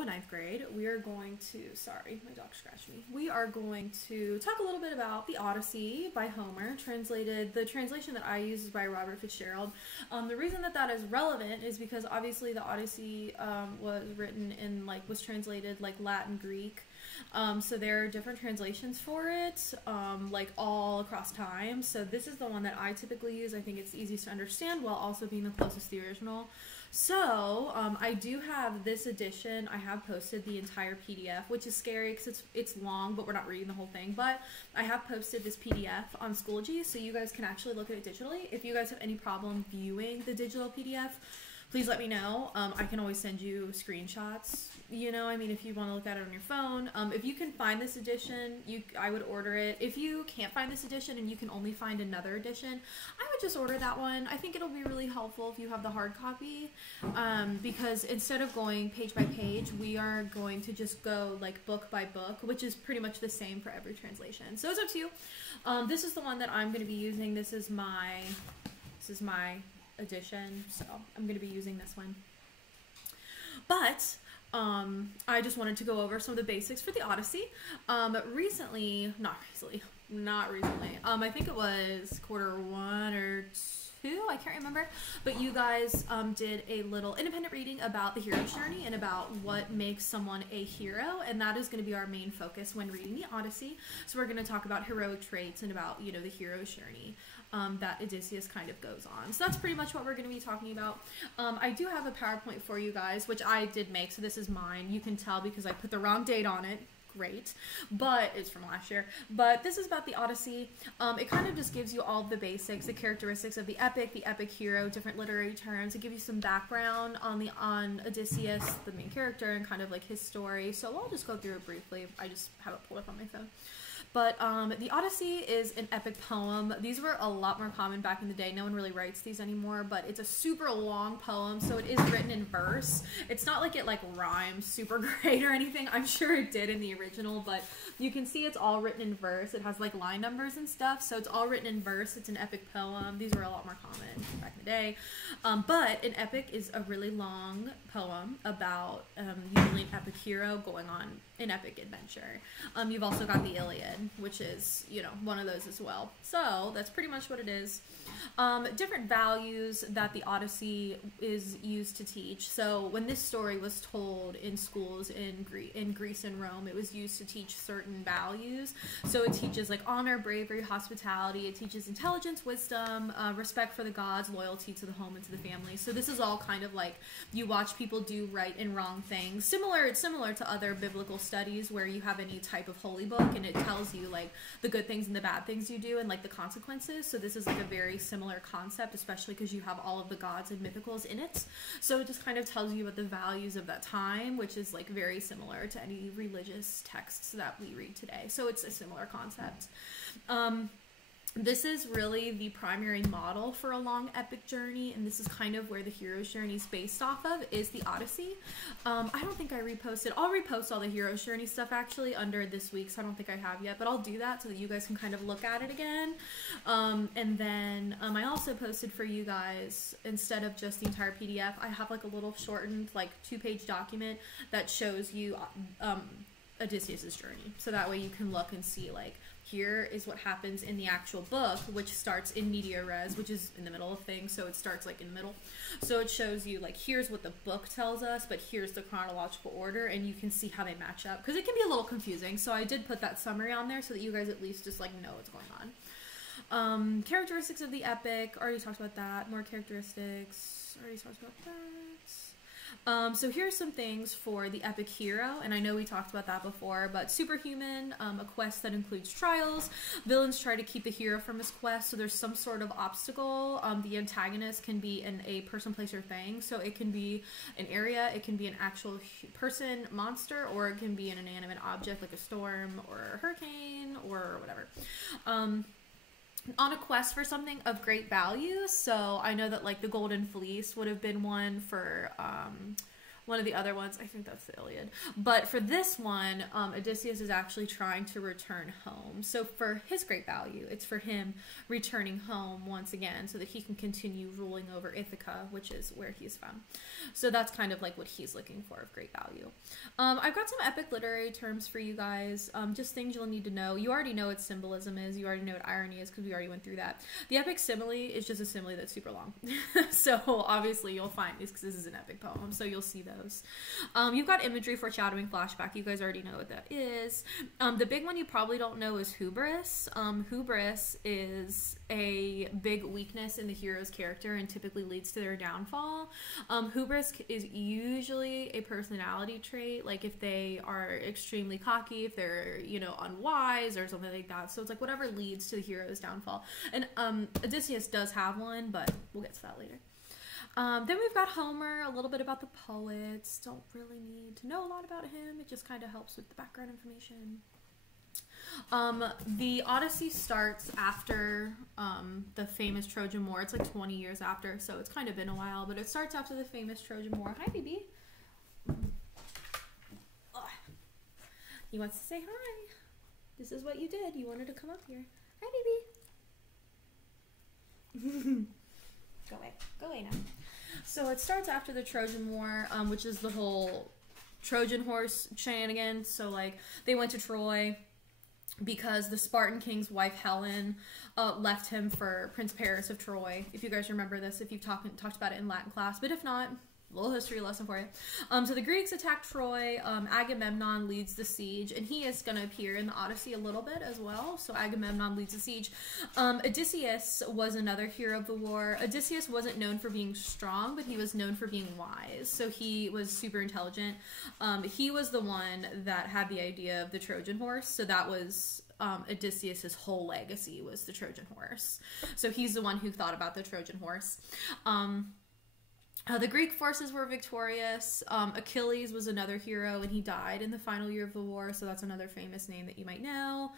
hello ninth grade. We are going to, sorry, my dog scratched me. We are going to talk a little bit about the Odyssey by Homer, translated, the translation that I use is by Robert Fitzgerald. The reason that that is relevant is because obviously the Odyssey was written in, was translated like Latin, Greek. So there are different translations for it, all across time. So this is the one that I typically use. I think it's easiest to understand while also being the closest to the original. So I do have this edition. I have posted the entire PDF, which is scary because it's long, but we're not reading the whole thing. But I have posted this PDF on Schoology, so you guys can actually look at it digitally. If you guys have any problem viewing the digital PDF, please let me know. I can always send you screenshots, if you want to look at it on your phone. If you can find this edition, I would order it. If you can't find this edition and you can only find another edition, I would just order that one. I think it'll be really helpful if you have the hard copy, because instead of going page by page, we are going to just go book by book, which is pretty much the same for every translation. So it's up to you. This is the one that I'm going to be using. This is my edition, so I'm going to be using this one. But I just wanted to go over some of the basics for the Odyssey. Not recently, I think it was Q1 or 2, I can't remember, but you guys did a little independent reading about the hero's journey and about what makes someone a hero, and that is going to be our main focus when reading the Odyssey. So we're going to talk about heroic traits and about, the hero's journey that Odysseus kind of goes on. So that's pretty much what we're going to be talking about. I do have a PowerPoint for you guys, which I did make, so this is mine. You can tell because I put the wrong date on it. Great, but it's from last year. But this is about the Odyssey. It kind of just gives you all of the basics, the characteristics of the epic hero, different literary terms. It gives you some background on Odysseus, the main character, and kind of his story. So I'll just go through it briefly. I just have it pulled up on my phone. But the Odyssey is an epic poem. These were a lot more common back in the day. No one really writes these anymore, but it's a super long poem, so it is written in verse. It's not like it rhymes super great or anything. I'm sure it did in the original, but you can see it's all written in verse. It has line numbers and stuff, so it's all written in verse. It's an epic poem. These were a lot more common back in the day. But an epic is a really long poem about usually an epic hero going on an epic adventure. You've also got the Iliad, which is, one of those as well. So that's pretty much what it is. Different values that the Odyssey is used to teach. So when this story was told in schools in Greece and Rome, it was used to teach certain values. So it teaches honor, bravery, hospitality. It teaches intelligence, wisdom, respect for the gods, loyalty to the home and to the family. So this is all kind of you watch people do right and wrong things. It's similar to other biblical studies where you have any type of holy book and it tells you the good things and the bad things you do and the consequences. So this is a very similar concept, especially because you have all of the gods and mythicals in it. So it just kind of tells you about the values of that time, which is very similar to any religious texts that we read today. So it's a similar concept. This is really the primary model for a long epic journey, and this is kind of where the hero's journey is based off of, is the Odyssey. I don't think I reposted. I'll repost all the hero's journey stuff actually under this week's. I don't think I have yet, but I'll do that so that you guys can kind of look at it again. And then I also posted for you guys, instead of just the entire PDF, I have a little shortened 2-page document that shows you Odysseus's journey. So that way you can look and see here is what happens in the actual book, which starts in media res, which is in the middle of things, so it starts in the middle. So it shows you here's what the book tells us, but here's the chronological order, and you can see how they match up, because it can be a little confusing. So I did put that summary on there so that you guys at least just know what's going on. Characteristics of the epic, already talked about that. More characteristics, already talked about that. So here's some things for the epic hero, and I know we talked about that before, but superhuman, a quest that includes trials. Villains try to keep the hero from his quest, so there's some sort of obstacle. The antagonist can be a person, place, or thing, so it can be an area, it can be an actual person, monster, or it can be an inanimate object like a storm or a hurricane or whatever. On a quest for something of great value. So I know that the Golden Fleece would have been one for one of the other ones. I think that's the Iliad. But for this one, Odysseus is actually trying to return home. So for his great value, it's for him returning home once again so that he can continue ruling over Ithaca, which is where he's from. So that's kind of like what he's looking for of great value. I've got some epic literary terms for you guys, just things you'll need to know. You already know what symbolism is. You already know what irony is because we already went through that. The epic simile is just a simile that's super long. So obviously you'll find these because this is an epic poem, so you'll see those. You've got imagery, foreshadowing, flashback. You guys already know what that is. The big one you probably don't know is hubris. Hubris is a big weakness in the hero's character and typically leads to their downfall. Hubris is usually a personality trait, like if they are extremely cocky, if they're, you know, unwise or something like that. So it's like whatever leads to the hero's downfall. And Odysseus does have one, but we'll get to that later. Then we've got Homer, a little bit about the poets. Don't really need to know a lot about him. It just kind of helps with the background information. The Odyssey starts after the famous Trojan War. It's like 20 years after, so it's kind of been a while, but it starts after the famous Trojan War. Hi, baby. He wants to say hi. This is what you did. You wanted to come up here. Hi, baby. Go away. Go away now. So it starts after the Trojan War, which is the whole Trojan horse shenanigans. So, like, they went to Troy because the Spartan king's wife Helen left him for Prince Paris of Troy. If you guys remember this, if you've talked about it in Latin class, but if not, a little history lesson for you. So the Greeks attack Troy. Agamemnon leads the siege, and he is going to appear in the Odyssey a little bit as well. So Agamemnon leads the siege. Odysseus was another hero of the war. Odysseus wasn't known for being strong, but he was known for being wise. So he was super intelligent. He was the one that had the idea of the Trojan horse. So that was Odysseus's whole legacy was the Trojan horse. So he's the one who thought about the Trojan horse. The Greek forces were victorious. Achilles was another hero, and he died in the final year of the war, so that's another famous name that you might know.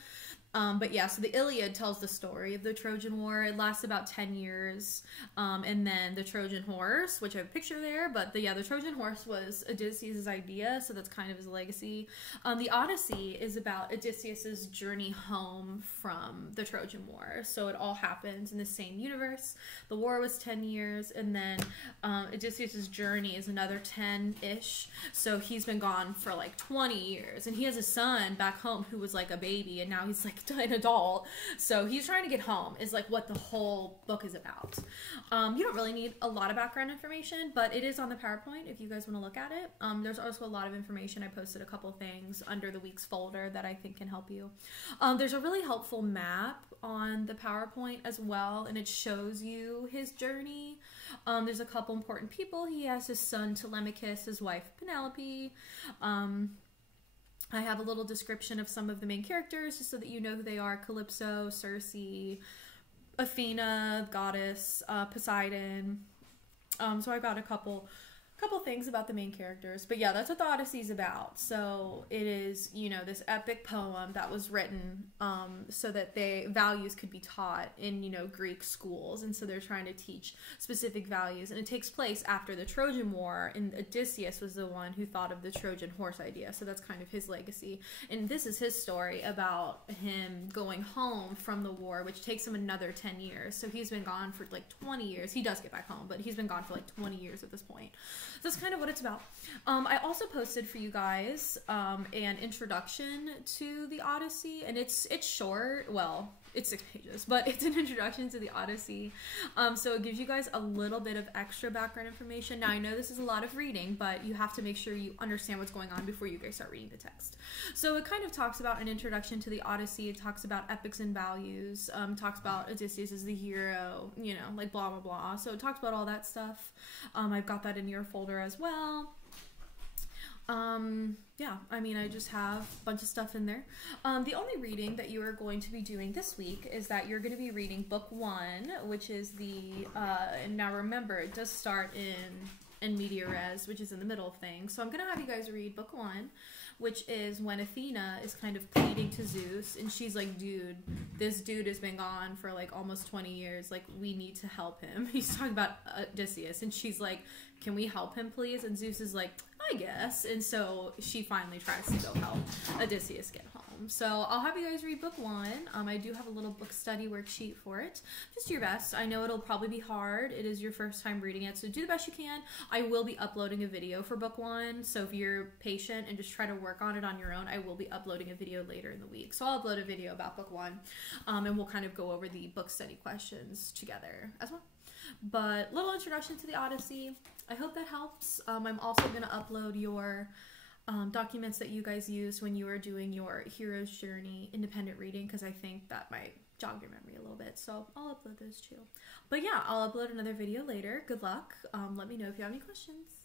But yeah, so the Iliad tells the story of the Trojan War. It lasts about 10 years. And then the Trojan horse, which I have a picture there, but the Trojan horse was Odysseus' idea, so that's kind of his legacy. The Odyssey is about Odysseus' journey home from the Trojan War. So it all happens in the same universe. The war was 10 years, and then Odysseus' journey is another 10-ish. So he's been gone for like 20 years, and he has a son back home who was like a baby, and now he's like an adult, so he's trying to get home is like what the whole book is about. You don't really need a lot of background information, but it is on the PowerPoint if you guys want to look at it. There's also a lot of information. I posted a couple things under the week's folder that I think can help you. There's a really helpful map on the PowerPoint as well, and it shows you his journey. There's a couple important people. He has his son Telemachus, his wife Penelope. I have a little description of some of the main characters just so that you know who they are. Calypso, Circe, Athena, goddess, Poseidon. So I got a couple things about the main characters. But yeah, that's what the Odyssey's about. So it is, you know, this epic poem that was written so that values could be taught in, you know, Greek schools. And so they're trying to teach specific values. And it takes place after the Trojan War, and Odysseus was the one who thought of the Trojan horse idea. So that's kind of his legacy. And this is his story about him going home from the war, which takes him another 10 years. So he's been gone for like 20 years. He does get back home, but he's been gone for like 20 years at this point. That's kind of what it's about. I also posted for you guys an introduction to the Odyssey, and it's short. Well, it's 6 pages, but it's an introduction to the Odyssey. So it gives you guys a little bit of extra background information. Now, I know this is a lot of reading, but you have to make sure you understand what's going on before you guys start reading the text. So it kind of talks about an introduction to the Odyssey. It talks about epics and values. Talks about Odysseus as the hero, you know, like blah, blah, blah. So it talks about all that stuff. I've got that in your folder as well. Yeah, I mean, I just have a bunch of stuff in there. The only reading that you are going to be doing this week is that you're going to be reading book 1, which is the, and now remember, it does start in media res, which is in the middle of things. So I'm going to have you guys read book 1, which is when Athena is kind of pleading to Zeus, and she's like, dude, this dude has been gone for like almost 20 years, like, we need to help him. He's talking about Odysseus, and she's like, can we help him, please? And Zeus is like, I guess. And so she finally tries to go help Odysseus get home. So I'll have you guys read book 1. I do have a little book study worksheet for it. Just do your best. I know it'll probably be hard. It is your first time reading it, so do the best you can. I will be uploading a video for book 1, so if you're patient and just try to work on it on your own, I will be uploading a video later in the week. So I'll upload a video about book 1, and we'll kind of go over the book study questions together as well. But little introduction to the Odyssey. I hope that helps. I'm also going to upload your documents that you guys used when you were doing your Hero's Journey independent reading, because I think that might jog your memory a little bit. So I'll upload those too. But yeah, I'll upload another video later. Good luck. Let me know if you have any questions.